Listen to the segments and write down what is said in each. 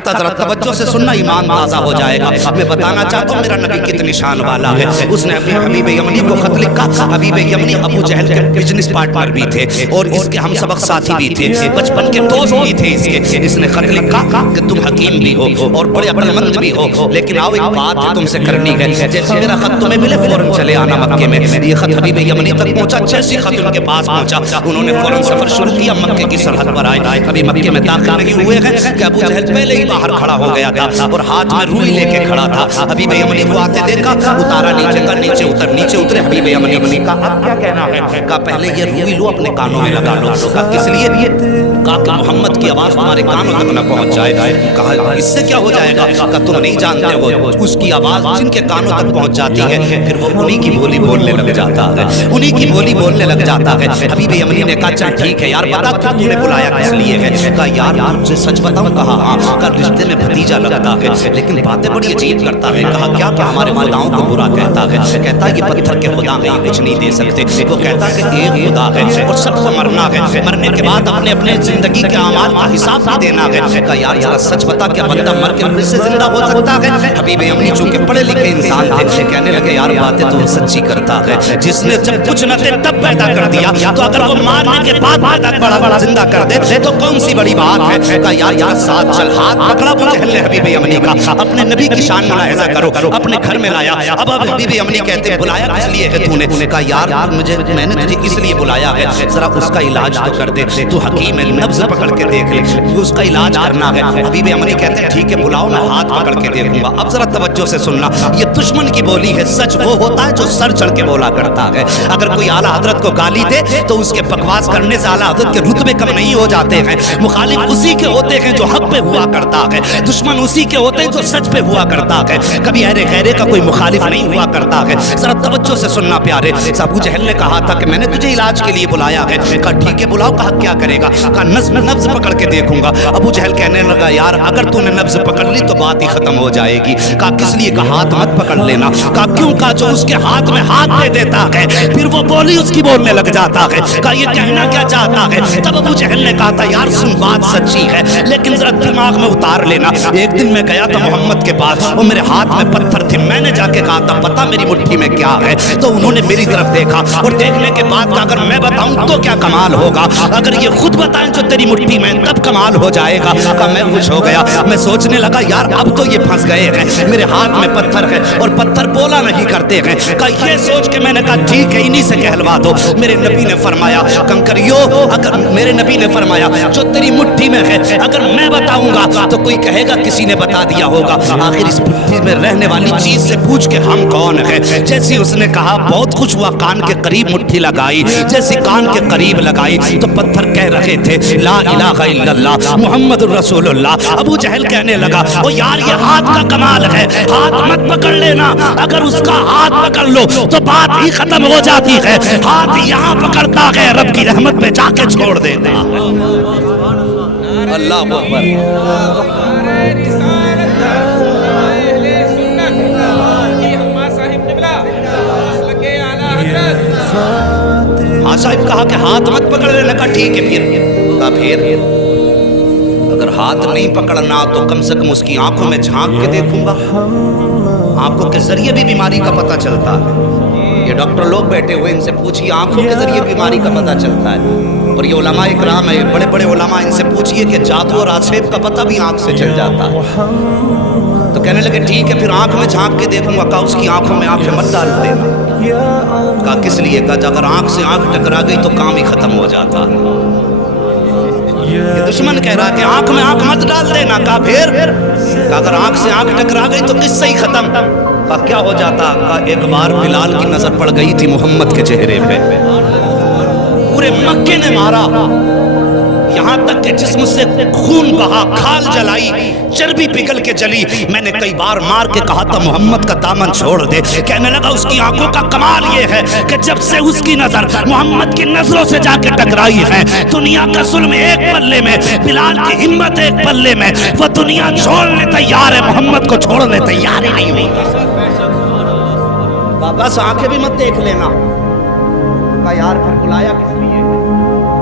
تھا، ذرا توجہ سے سننا، ایمان تازہ ہو جائے گا۔ میں بتانا چاہتا ہوں میرا نبی کتنی شان والا ہے۔ اس نے اپنے حبیب یمنی کو خط لکھا۔ حبیب یمنی ابو جہل کے بزنس پارٹنر بھی تھے اور اس کے ہم سبق ساتھی بھی تھے، بچپن کے دوست بھی تھے اس کے۔ اس نے خط لکھا کہ تم حکیم بھی ہو اور بڑے عقل مند بھی ہو، لیکن آؤ ایک بات ہے تم سے کرنی ہے، جیسے میرا خط تمہیں ملے فوراً چلے آنا مکے میں۔ یہ خط حبیب یمنی تک پہنچا، جیسے خط ان کے پاس پہنچا انہوں نے فوراً سفر شروع کیا، مکے کی سرحد پر آئے۔ ابھی مکے میں داخل نہیں ہوئے ہیں کہ ابو جہل پہلے ہی باہر کھڑا ہو گیا تھا اور ہاتھ میں روئی لے کے کھڑا تھا۔ حبیب یمنی کو آتے دیکھا، اتارا نیچے کا، نیچے اتر، نیچے اترے۔ حبیب یمنی کا اب کیا کہنا ہے؟ کہا پہلے یہ روئی لو اپنے کانوں میں لگا لو۔ کہا کس لیے؟ کہا کہ محمد کی آواز تمہارے کانوں تک نہ پہنچ جائے۔ کہا اس سے کیا ہو جائے گا؟ کہا تم نہیں جانتے ہو اس کی آواز جن کے کانوں تک پہنچ جاتی ہے پھر وہ انہی کی بولی بولنے لگ جاتا ہے، انہی کی بولی بولنے لگ جاتا ہے۔ حبیب یمنی نے کہا چل ٹھیک ہے یار، بتا کہ تو نے بلایا کس لیے ہے؟ کہا یار تجھے سچ بتاؤں؟ کہا ہاں۔ کہا رشتے میں بھتیجا لگتا ہے لیکن باتیں بڑی عجیب کرتا ہے۔ کہا کیا؟ کہ ہمارے خداؤں کو برا کہتا ہے، کہتا ہے یہ پتھر کے خدا ہیں، یہ کچھ نہیں دے سکتے۔ وہ کہتا ہے کہ ایک خدا ہے اور سب کو مرنا ہے، مرنے کے بعد اپنے اپنے زندگی کے اعمال کا حساب بھی دینا ہے۔ کہا یار ذرا سچ بتا کہ بندہ مر کے پھر سے زندہ ہو سکتا ہے؟ حبیب یمنی چونکہ پڑھے لکھے انسان تھے، کہنے لگے یار باتیں تو سچی کرتا ہے، جس نے جب کچھ نہ تھے تب پیدا کر دیا تو اگر وہ مارنے کے بعد بڑا بڑا زندہ کر دے تو کون سی بڑی بات ہے؟ کہا یار ذرا ساتھ چل۔ ہاتھ پکڑا ابو جہل نے حبیب یمنی کا، اپنے نبی کی شان ملاحظہ کرو، اپنے گھر میں لایا۔ اب حبیب یمنی کہتے بلایا کس لیے ہے تو نے؟ کہا یار میں نے تجھے اس لیے بلایا ہے ذرا اس کا علاج تو کر دے، تو حکیم ہے نبض پکڑ کے دیکھ لے، اس کا علاج کرنا ہے۔ حبیب یمنی کہتے ہیں ٹھیک ہے بلاؤ، میں ہاتھ پکڑ کے دیکھوں گا۔ اب ذرا توجہ سے سننا، یہ دشمن کی بولی ہے، سچ وہ ہوتا ہے جو سر چڑھ کے بولا کرتا ہے۔ اگر کوئی اعلیٰ حضرت کو گالی دے تو اس کے بکواس کرنے سے اعلیٰ حضرت کے رتبے کم نہیں ہو جاتے ہیں۔ مخالف اسی کے ہوتے ہیں جو حق پہ ہوا کرتا ہے، دشمن اسی کے ہوتے ہیں جو سچ پہ ہوا کرتا ہے، کبھی اہل خیرے کا کوئی مخالف نہیں ہوا کرتا ہے۔ ذرا توجہ سے سننا پیارے۔ ابو جہل نے کہا تھا کہ میں نے تجھے علاج کے لیے بلایا ہے۔ کہا ٹھیک ہے بلاؤ۔ کہا کیا کرے گا؟ کہا نبض پکڑ کے دیکھوں گا۔ ابو جہل کہنے لگا یار اگر تو نے نبض پکڑ لی تو بات ہی ختم ہو جائے گی۔ کہا کس لیے؟ کہا ہاتھ مت پکڑ لینا۔ کہا کیوں؟ کہا جو اس کے ہاتھ میں ہاتھ دے دیتا ہے پھر وہ بولی اس کی بولنے لگ جاتا ہے۔ کہا یہ کہنا کیا چاہتا ہے؟ تب ابو جہل نے کہا تھا یار سن بات سچی ہے لیکن ذرا دماغ میں اتار لینا۔ ایک دن میں گیا تھا محمد کے پاس، وہ میرے ہاتھ میں پتھر تھے، میں نے جا کے کہا تھا پتا میری مٹھی میں کیا ہے؟ تو انہوں نے میری طرف دیکھا اور دیکھنے کے بعد کہا اگر میں بتاؤں تو کیا کمال ہوگا، اگر یہ خود بتائیں جو تیری مٹھی میں تب کمال ہو جائے گا۔ کہا میں خوش ہو گیا، میں سوچنے لگا یار اب تو یہ پھنس گئے ہیں، میرے ہاتھ میں پتھر ہے اور پتھر بولا نہیں کرتے ہیں۔ کہا یہ سوچ کے میں نے کہا ٹھیک ہے انہی سے کہلوا دو۔ میرے نبی نے فرمایا کنکریو، اگر میرے نبی نے فرمایا جو تیری مٹھی میں ہے اگر میں بتاؤں گا تو کوئی کہے گا کسی نے بتا دیا ہوگا، آخر اس مٹھی میں رہنے والی چیز سے پوچھ کے ہم کون ہیں۔ جیسی اس نے کہا بہت خوش ہوا، کان کے قریب مٹھی لگائی، جیسی کان کے قریب لگائی تو پتھر کہہ رہے تھے لا الہ الا اللہ محمد الرسول اللہ۔ ابو جہل کہنے لگا او یار یہ ہاتھ کا کمال ہے، ہاتھ مت پکڑ لینا، اگر اس کا ہاتھ پکڑ لو تو بات ہی ختم ہو جاتی ہے، ہاتھ یہاں پکڑتا ہے رب کی رحمت پہ جا کے چھوڑ دیتا ہے۔ اللہ اکبر۔ ہاں صاحب کہا کہ ہاتھ مت پکڑ لینے کا ٹھیک ہے پھر کہا پھر اگر ہاتھ نہیں پکڑنا تو کم سے کم اس کی آنکھوں میں جھانک کے دیکھوں گا، آنکھوں کے ذریعے بھی بیماری کا پتہ چلتا ہے۔ یہ ڈاکٹر لوگ بیٹھے ہوئے ان سے پوچھئے آنکھوں کے ذریعے بیماری کا پتہ چلتا ہے، اور یہ علماء اکرام ہے بڑے بڑے علماء ان سے پوچھئے کہ جادو اور آسیب کا پتہ بھی آنکھ سے چل جاتا ہے۔ تو کہنے لگے ٹھیک ہے پھر آنکھ میں جھانک کے دیکھوں گا۔ کہا اس کی آنکھوں میں آنکھیں مت ڈال دینا۔ کہا کس لیے؟ کہا اگر آنکھ سے آنکھ ٹکرا گئی تو کام ہی ختم ہو جاتا ہے۔ یہ دشمن کہہ رہا کہ آنکھ میں آنکھ مت ڈال دینا۔ کہا پھر؟ کہا اگر آنکھ سے آنکھ ٹکرا گئی تو قصہ ہی ختم۔ کہا کیا ہو جاتا؟ کہا ایک بار بلال کی نظر پڑ گئی تھی محمد کے چہرے پہ، پورے مکے نے مارا، یہاں تک کہ جسم سے خون بہا، کھال جلائی، چربی پگھل کے جلی۔ میں نے کئی بار مار کے کہا تھا محمد کا دامن چھوڑ دے۔ کہنے لگا اس کی آنکھوں کا کمال یہ ہے کہ جب سے اس کی نظر محمد کی نظروں سے جا کے ٹکرائی ہے، دنیا کا ظلم ایک پلے میں، بلال کی ہمت ایک پلے میں، وہ دنیا چھوڑنے تیار ہے، محمد کو چھوڑنے تیار ہی نہیں ہوئی۔ بس آنکھیں بھی مت دیکھ لینا۔ کہا یار پھر بلایا کس لیے؟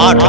8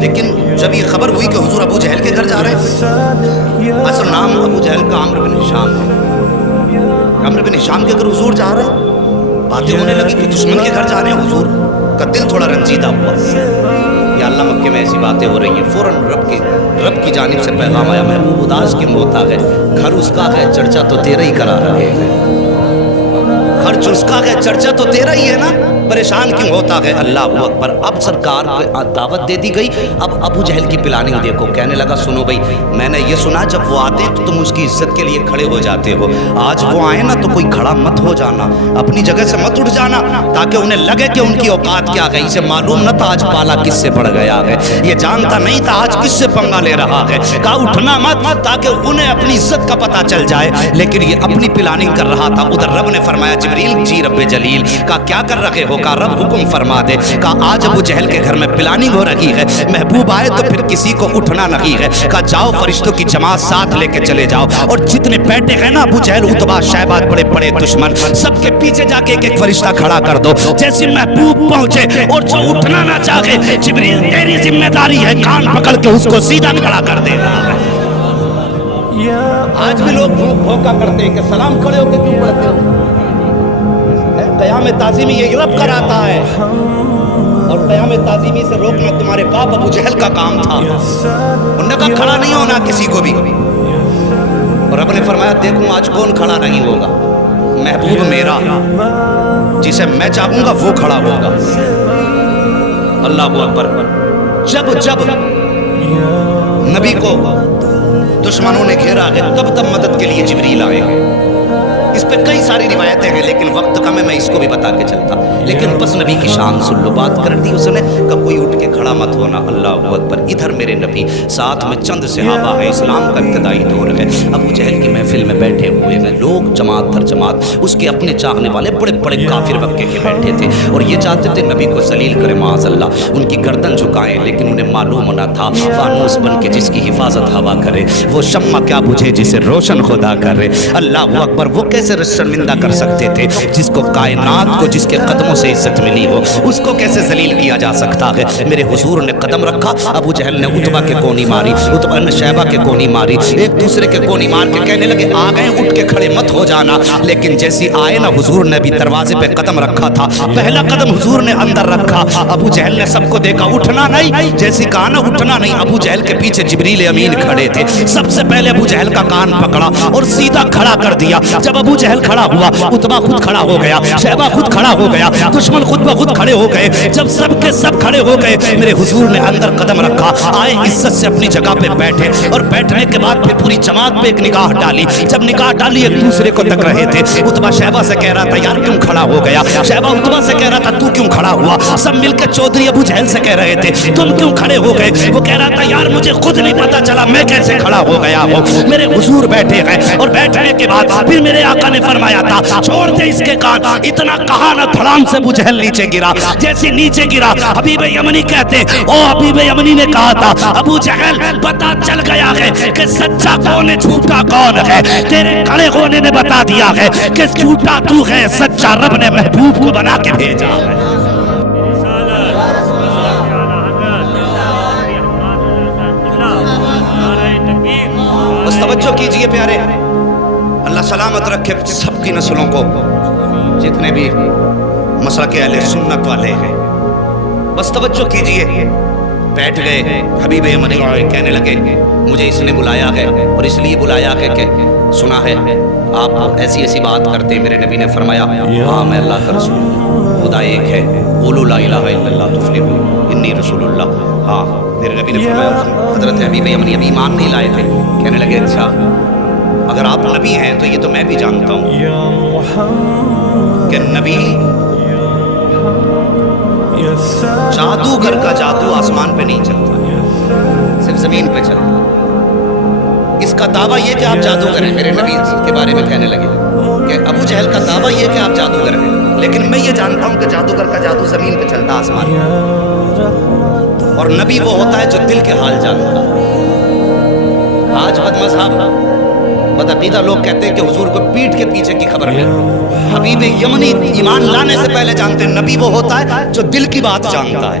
لیکن جب یہ خبر ہوئی کہ حضور ابو جہل کے گھر جا رہے ہیں، اصل نام ابو جہل کا عمرو بن ہشام ہے، عمرو بن ہشام کے گھر حضور جا رہے ہیں، باتیں ہونے لگی کہ دشمن کے گھر جا رہے ہیں، حضور کا دل تھوڑا رنجیدہ ہوا، یا اللہ مکے میں ایسی باتیں ہو رہی ہیں، فوراً رب کی جانب سے پیغام آیا، محبوب اداس کیوں ہوتا ہے، گھر اس کا ہے چرچا تو تیرا ہی کرا رہے ہیں، خرچ اس کا ہے چرچا تو تیرا ہی ہے نا، پریشان کیوں ہوتا ہے، اللہ اکبر۔ اب سرکار کو دعوت دے دی گئی، اب ابو جہل کی پلاننگ دیکھو، کہنے لگا سنو بھائی، میں نے یہ سنا جب وہ آتے تو تم اس کی عزت کے لیے کھڑے ہو جاتے ہو، آج وہ آئے نا تو کوئی کھڑا مت ہو جانا، اپنی جگہ سے مت اٹھ جانا، تاکہ انہیں لگے کہ ان کی اوقات کیا گئی، اسے معلوم نہ تھا آج پالا کس سے پڑ گیا ہے، یہ جانتا نہیں تھا آج کس سے پنگا لے رہا ہے، کہا اٹھنا مت تاکہ انہیں اپنی عزت کا پتہ چل جائے، لیکن یہ اپنی پلاننگ کر رہا تھا۔ ادھر رب نے فرمایا جبریل جی رب جلیل، کہا کیا کر رہے ہو، کہا رب حکم فرما دے، کہا آج ابو جہل کے گھر میں پلاننگ ہو رہی ہے، محبوب آئے تو پھر کسی کو اٹھنا نہیں ہے، کہا جاؤ فرشتوں کی جماعت ساتھ لے کے چلے جاؤ، اور جتنے بیٹھے ہیں نا ابو جہل اتبا شیبہ بڑے بڑے دشمن، سب کے پیچھے جا کے ایک ایک فرشتہ کھڑا کر دو، جیسے محبوب پہنچے اور جو اٹھنا نہ چاہے جبریل تیری ذمہ داری ہے کان پکڑ کے اس کو سیدھا کھڑا کر دینا۔ آج بھی لوگ دھوکہ کرتے ہیں کہ سلام کھڑے ہو کے کیوں پڑھتے ہو، قیام تعظیمی یہ رب کراتا ہے، اور قیام تعظیمی سے روکنا تمہارے باپ ابو جہل کا کام تھا، انہوں نے کہا کھڑا نہیں ہونا کسی کو بھی، اور رب نے فرمایا دیکھوں آج کون کھڑا نہیں ہوگا، محبوب میرا جسے میں چاہوں گا وہ کھڑا ہوگا۔ اللہ اکبر۔ جب جب نبی کو دشمنوں نے گھیرا ہے تب تب مدد کے لیے جبریل آئے ہیں، اس پہ کئی ساری روایتیں ہیں لیکن وقت کم ہے، میں اس کو بھی بتا کے چلتا، لیکن بس نبی کی شان سن لو، بات کر دی اس نے کہ کوئی اٹھ کے کھڑا مت ہونا۔ اللہ اکبر۔ ادھر میرے نبی ساتھ میں چند صحابہ ہیں، اسلام کا ابتدائی دور ہے، ابو جہل کی محفل میں بیٹھے ہوئے ہیں لوگ، جماعت در جماعت، اس کے اپنے چاہنے والے بڑے بڑے کافر مکے کے بیٹھے تھے، اور یہ چاہتے تھے نبی کو ذلیل کرے معاذ اللہ، ان کی گردن جھکائیں، لیکن انہیں معلوم نہ تھا فانوس بن کے جس کی حفاظت ہوا کرے وہ شمع کیا بجھے جسے روشن خدا کرے۔ اللہ اکبر۔ وہ کیسے شرمندہ کر سکتے تھے جس کو کائنات کو جس کے قدموں سے عزت ملی ہو، اس کو کیسے ذلیل کیا جا سکتا ہے۔ میرے حضور نے قدم رکھا، ابو جہل نے عتبہ کے کونی ماری، عتبہ نے شیبہ کے کونی ماری، ایک دوسرے کے کونی مار کے کہنے لگے آ گئے اٹھ کے کھڑے مت ہو جانا، لیکن جیسی آئے نا حضور نے بھی دروازے پہ قدم رکھا تھا، پہلا قدم حضور نے اندر رکھا، ابو جہل نے سب کو دیکھا اٹھنا نہیں، جیسی کہا نا اٹھنا نہیں، ابو جہل کے پیچھے جبریل امین کھڑے تھے، سب سے پہلے ابو جہل کا کان پکڑا اور سیدھا کھڑا کر دیا۔ جب ابو جہل کھڑا ہوا عتبہ خود کھڑا ہو گیا، شیبہ خود کھڑا ہو گیا، دشمن خود بخود کھڑے ہو گئے، جب سب کے سب کھڑے ہو گئے میرے حضور نے اندر قدم رکھا، آئے عزت سے اپنی جگہ پہ بیٹھے، اور بیٹھنے کے بعد پھر پوری جماعت پہ ایک نگاہ ڈالی، جب نگاہ ڈالی ایک دوسرے کو تک رہے تھے، عتبہ شیبہ سے کہہ رہا تھا یار کیوں کھڑا ہو گیا، شیبہ عتبہ سے کہہ رہا تھا تو کیوں کھڑا ہوا، سب مل کے چودھری ابو جہل سے کہہ رہے تھے تم کیوں کھڑے ہو گئے، وہ کہہ رہا تھا یار مجھے خود نہیں پتا چلا میں کیسے کھڑا ہو گیا ہوں۔ میرے حضور بیٹھے گئے، اور بیٹھنے کے بعد پھر میرے آقا نے فرمایا تھا چھوڑ دے اس کے کان، اتنا کہا نہ دھڑام سے ابو جہل نیچے گرا، جیسے نیچے گرا حبیب یمنی کہتے او حبیب یمنی نے کہا تھا ابو جہل پتا چل گیا ہے کہ سچا کون ہے جھوٹا کون ہے، تیرے کھڑے ہونے نے بتا دیا ہے کہ جھوٹا تو ہے، سچا رب نے محبوب کو بنا کے بھیجا ہے۔ بس توجہ کیجئے پیارے، اللہ سلامت رکھے سب کی نسلوں کو، جتنے بھی مسلک اہل سنت والے ہیں، بس توجہ کیجئے۔ بیٹھ گئے، حبیب یمنی کہنے لگے مجھے اس نے بلایا ہے، اور اس لیے بلایا ہے کہ سنا ہے آپ ایسی ایسی بات کرتے، میرے نبی نے فرمایا ہاں میں اللہ کا رسول ہوں، خدا ایک ہے، قولوا لا الہ الا اللہ تفلحوا انی رسول اللہ۔ ہاں میرے نبی نے فرمایا، حضرت حبیب یمنی ابھی ایمان نہیں لائے تھے، کہنے لگے اچھا اگر آپ نبی ہیں تو یہ تو میں بھی جانتا ہوں کہ نبی جادوگر کا جادو آسمان پہ نہیں چلتا، صرف زمین پہ چلتا۔ اس کا دعویٰ یہ کہ آپ جادوگر ہیں، میرے نبی کے بارے میں کہنے لگے کہ ابو جہل کا دعویٰ یہ کہ آپ جادوگر ہیں، لیکن میں یہ جانتا ہوں کہ جادوگر کا جادو زمین پہ چلتا آسمان پہ، اور نبی وہ ہوتا ہے جو دل کے حال جانتا۔ آج بد مذہب بدعقیدہ لوگ کہتے ہیں کہ حضور کو پیٹھ کے پیچھے کی خبر ہے، حبیب یمنی ایمان لانے سے پہلے جانتے ہیں نبی وہ ہوتا ہے جو دل کی بات جانتا ہے،